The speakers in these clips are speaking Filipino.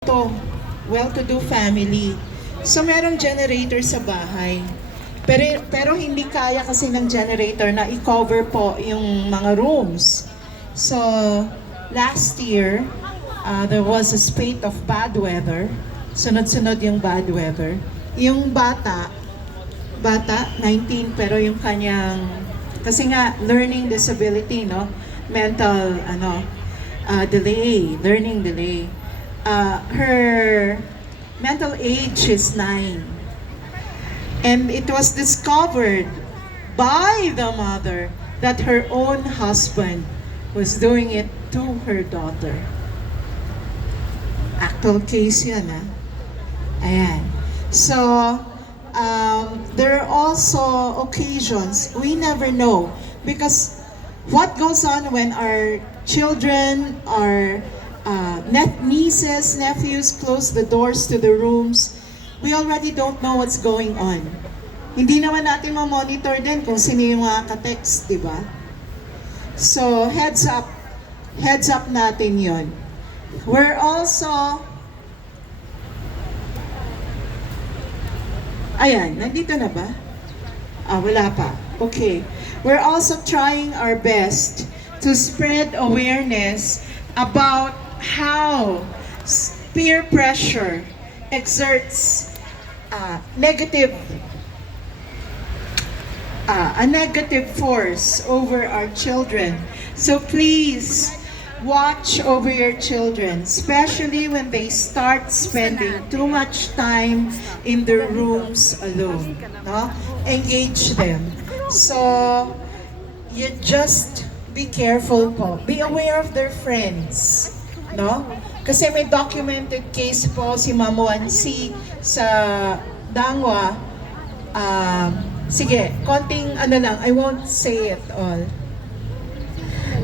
to well-to-do family. So merong generator sa bahay. Pero hindi kaya kasi ng generator na i-cover po yung mga rooms. So last year, there was a spate of bad weather. Sunod-sunod yung bad weather. Yung bata 19 pero yung kanyang kasi nga learning disability, no? Mental delay, learning delay. Her mental age is 9. And it was discovered by the mother that her own husband was doing it to her daughter. Actual case yan, ah. Ayan. So, there are also occasions we never know because what goes on when our children, our nieces, nephews close the doors to the rooms, we already don't know what's going on. Hindi naman natin ma-monitor din kung sino yung mga ka-text, di ba? So, heads up natin yon. We're also, ayan, nandito na ba? Wala pa. Okay. We're also trying our best to spread awareness about how peer pressure exerts a negative force over our children. So please watch over your children, especially when they start spending too much time in their rooms alone. No? Engage them. So you just be careful po. Be aware of their friends. No? Kasi may documented case po si Ma'am Wansi sa Dangwa. Sige, konting lang, I won't say it all.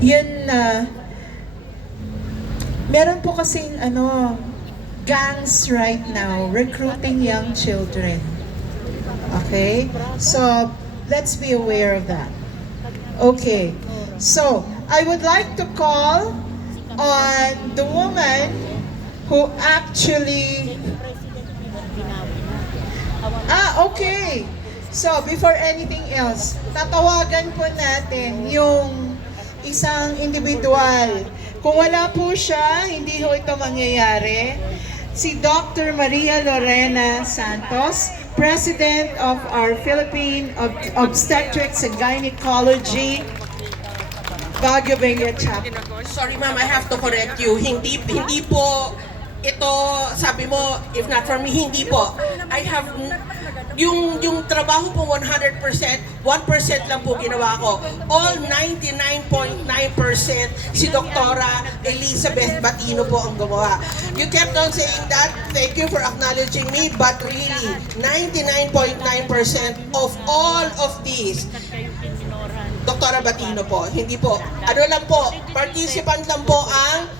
Yun meron po kasing gangs right now recruiting young children. Okay? So, let's be aware of that. Okay. So, I would like to call on the woman who actually okay. So, before anything else, tatawagan po natin yung isang individual. Kung wala po siya, hindi ho ito mangyayari. Si Dr. Maria Lorena Santos, President of our Philippine Obstetrics and Gynecology Baguio Benguet Chapter. Sorry ma'am, I have to correct you. Hindi po ito, sabi mo, if not for me, hindi po. I have, yung trabaho po 100%, 1% lang po ginawa ko. All 99.9% si Doktora Elizabeth Batino po ang gumawa. You kept on saying that, thank you for acknowledging me, but really, 99.9% of all of these, Doktora Batino po, hindi po. Ano lang po, participant lang po ang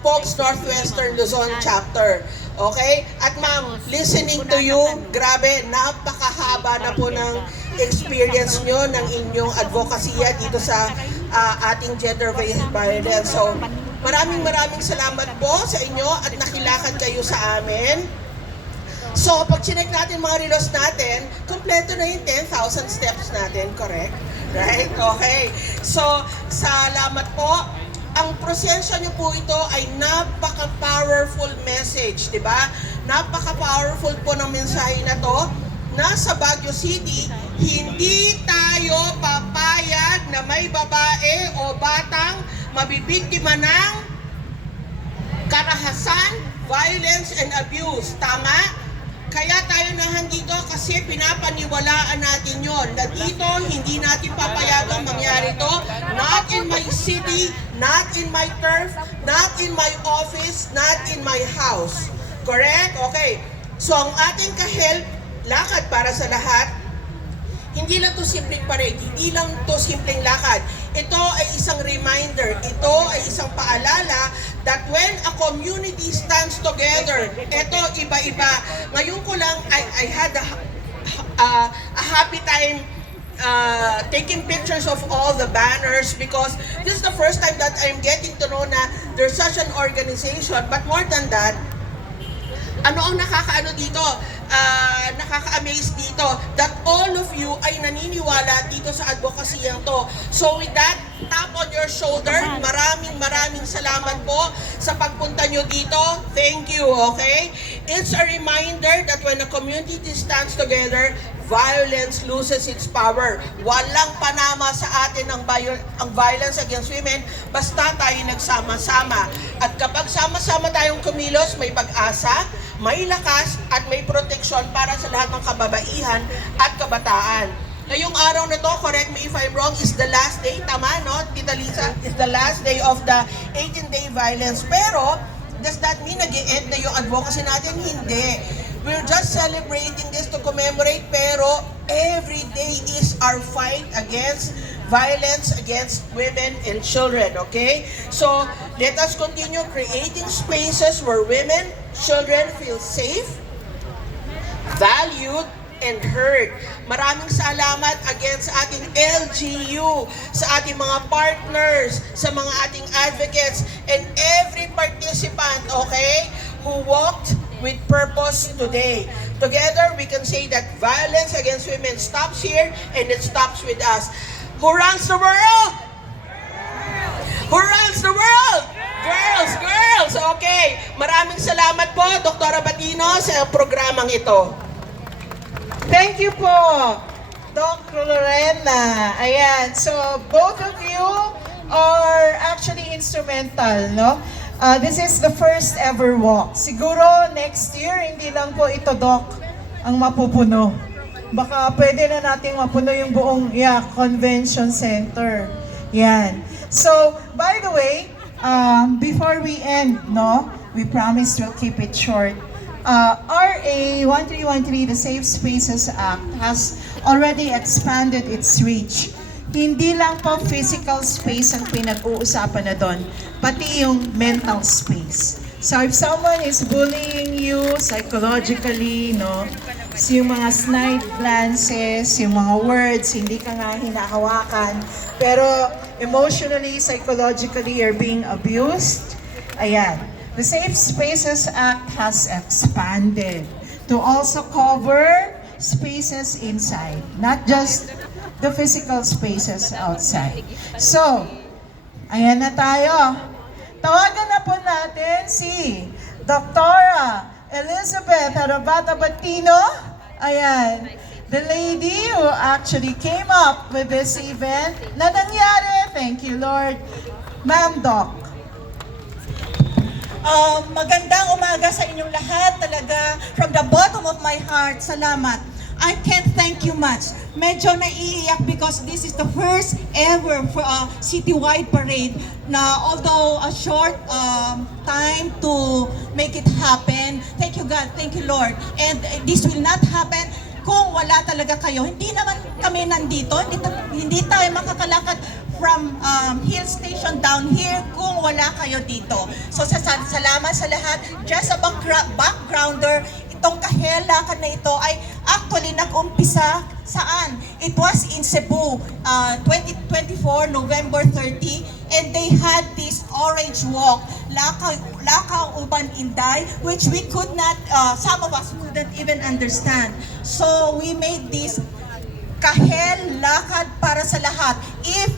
POGS Northwestern Luzon Chapter. Okay? At ma'am, listening to you, grabe, napakahaba na po ng experience nyo ng inyong advokasya dito sa ating gender-based violence. So, maraming salamat po sa inyo at nakilakad kayo sa amin. So, pag chinek natin mga relos natin, kompleto na yung 10,000 steps natin, correct? Right? Okay. So, salamat po. Ang proseso niyo po ito ay napaka-powerful message, di ba? Napaka-powerful po ng mensahe na to. Nasa Baguio City, hindi tayo papayag na may babae o batang mabibiktima ng karahasan, violence, and abuse. Tama? Kaya tayo nandito kasi pinapaniwalaan natin yon na dito hindi natin papayagang mangyari to. Not in my city, not in my turf, not in my office, not in my house. Correct? Okay. So ang ating ka-help, lakad para sa lahat, hindi lang to simpleng parade, hindi lang to simpleng lakad. Ito ay isang reminder, ito ay isang paalala that when a community stands together, ito iba-iba. Ngayon ko lang, I had a happy time taking pictures of all the banners because this is the first time that I'm getting to know na there's such an organization. But more than that, Ano ang nakakaano dito? Nakaka-amaze dito that all of you ay naniniwala dito sa advocacy to. So with that, tap on your shoulder. Maraming salamat po sa pagpunta nyo dito. Thank you, okay? It's a reminder that when a community stands together, violence loses its power. Walang panama sa atin ang violence against women basta tayo nagsama-sama. At kapag sama-sama tayong kumilos, may pag-asa, may lakas, at may proteksyon para sa lahat ng kababaihan at kabataan. Ngayong araw na to, correct me if I'm wrong, is the last day, tama no, Tita Lisa? Is the last day of the 18-day violence. Pero, does that mean nag-e-end na yung advocacy natin? Hindi. We're just celebrating this to commemorate, pero every day is our fight against violence against women and children, okay? So, let us continue creating spaces where women, children feel safe, valued, and heard. Maraming salamat again sa ating LGU, sa ating mga partners, sa mga ating advocates, and every participant, okay, who walked with purpose today. Together, we can say that violence against women stops here and it stops with us. Who runs the world? Who runs the world? Girls! Okay. Maraming salamat po, Dr. Batino, sa programang ito. Thank you po, Dr. Lorena. Ayan, so both of you are actually instrumental, no? This is the first ever walk. Siguro next year, hindi lang po ito, Doc, ang mapupuno. Baka pwede na nating mapuno yung buong convention center. Yan. So, by the way, before we end, no, we promise we'll keep it short. RA 1313, the Safe Spaces Act, has already expanded its reach. Hindi lang po physical space ang pinag-uusapan na doon, pati yung mental space. So if someone is bullying you psychologically, no, yung mga snide glances, yung mga words, hindi ka nga hinahawakan, pero emotionally, psychologically, you're being abused, ayan. The Safe Spaces Act has expanded to also cover spaces inside, not just the physical spaces outside. So, ayan na tayo. Tawagan na po natin si Dr. Elizabeth Arabata Batino. Ayan. The lady who actually came up with this event na nangyari. Thank you, Lord. Ma'am Doc. Magandang umaga sa inyong lahat. Talaga, from the bottom of my heart, salamat. I can't thank you much. Medyo naiiyak because this is the first ever for a citywide parade na although a short time to make it happen. Thank you God, thank you Lord. And this will not happen kung wala talaga kayo. Hindi naman kami nandito, hindi tayo makakalakad from Hill Station down here kung wala kayo dito. So salamat sa lahat. Just a backgrounder, itong kahelakan na ito ay actually nag-umpisa saan? It was in Cebu, 2024, November 30, and they had this orange walk, Lakaw Uban Inday, which we could not, some of us couldn't even understand. So we made this kahel lakad para sa lahat. If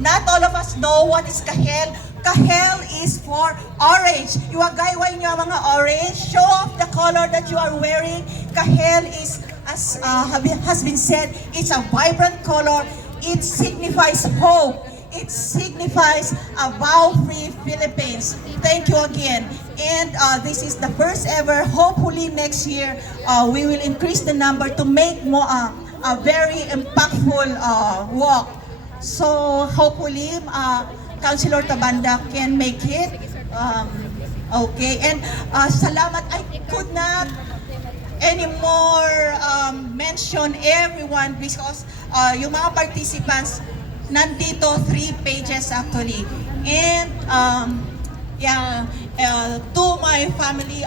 not all of us know what is kahel, kahel is for orange. Yung gayway nyo mga orange, show off the color that you are wearing. Kahel is, as has been said, it's a vibrant color. It signifies hope. It signifies a vow-free Philippines. Thank you again. And this is the first ever. Hopefully next year, we will increase the number to make more a very impactful walk. So hopefully, Councilor Tabanda can make it. Okay, and salamat. I could not anymore mention everyone because yung mga participants nandito 3 pages actually. And to my family,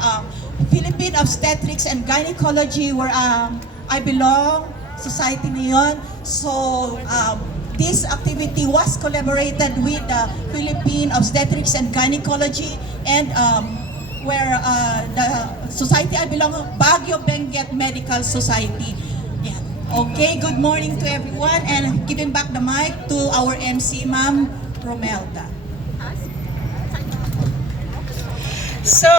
Philippine Obstetrics and Gynecology where I belong, society niyon. So this activity was collaborated with the Philippine Obstetrics and Gynecology and where the society I belong, Baguio Benguet Medical Society. Yeah. Okay, good morning to everyone, and giving back the mic to our MC, Ma'am Romelda. So,